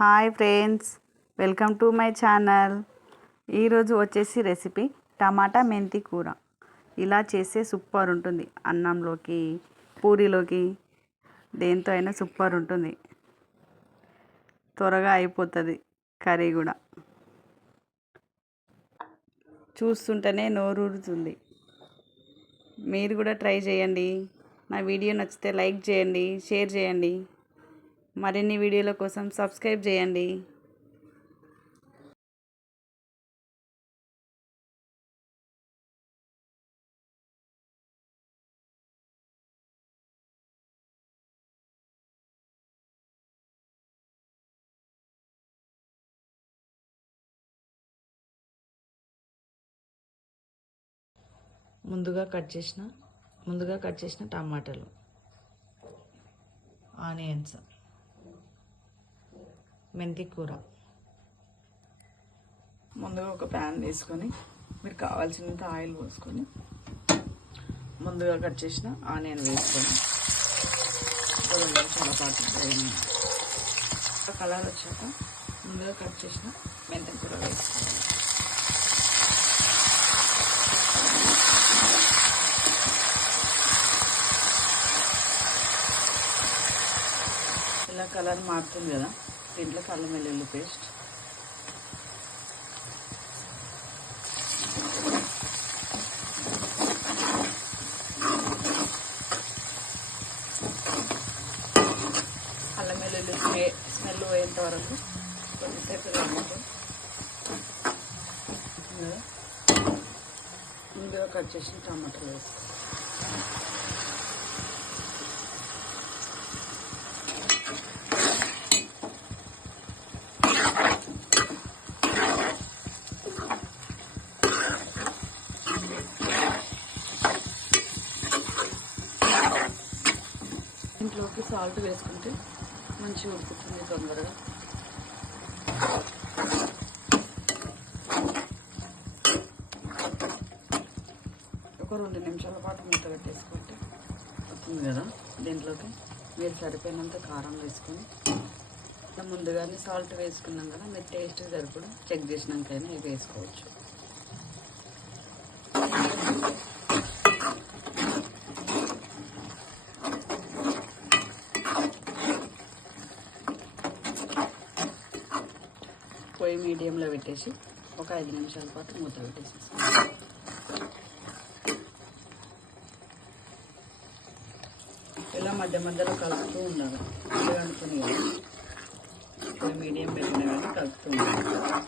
Hi friends, welcome to my channel. ఈరోజు వచ్చేసి recipe టమాటా మెంతి కూర. ఇలా చేస్తే సూపర్ ఉంటుంది. అన్నంలోకి, పూరీలోకి, దేంతో అయినా సూపర్ ఉంటుంది. త్వరగా అయిపోతుంది కర్రీ కూడా. చూస్తుంటేనే నోరూరుతుంది. మీరు కూడా ట్రై చేయండి. నా వీడియో నచ్చితే లైక్ చేయండి, షేర్ చేయండి. మరిన్ని వీడియోల కోసం సబ్స్క్రైబ్ చేయండి. ముందుగా కట్ చేసిన టమాటాలు, ఆనియన్స్, మెంతి కూర. ముందుగా ఒక ప్యాన్ తీసుకొని మీరు కావాల్సినంత ఆయిల్ పోసుకొని ముందుగా కట్ చేసిన ఆనియన్ వేసుకొని చాలా పాటు కలర్ వచ్చాక ముందుగా కట్ చేసిన మెంతి కూర వేసుకోవాలి. ఇలా కలర్ మారుతుంది కదా, దీంట్లో అల్లం వెల్లుల్లి పేస్ట్, అల్లం వెల్లుల్లి స్మెల్ పోయేంత వరకు కొద్దిసేపు ముందుగా కట్ చేసిన టమాటాలు వేసుకోవాలి. ఇంట్లోకి సాల్ట్ వేసుకుంటే మంచిగా ఉడుకుతుంది తొందరగా. ఒక 2 నిమిషాల పాటు మూత పెట్టేసుకుంటే వస్తుంది కదా. దీంట్లోకి మీరు సరిపోయినంత కారం వేసుకొని, ముందుగానే సాల్ట్ వేసుకున్నాం కదా, మీరు టేస్ట్ సరిపడా చెక్ చేసినాకైనా ఇవి వేసుకోవచ్చు. పొయ్యి మీడియంలో పెట్టేసి ఒక 5 నిమిషాల పాటు మూత పెట్టేసేసుకోండి. ఇలా మధ్య మధ్యలో కలుపుతూ ఉండాలి. ఇల్లు వండుకుని పొయ్యి మీడియం పెట్టిన కానీ కలుపుతూ ఉండాలి.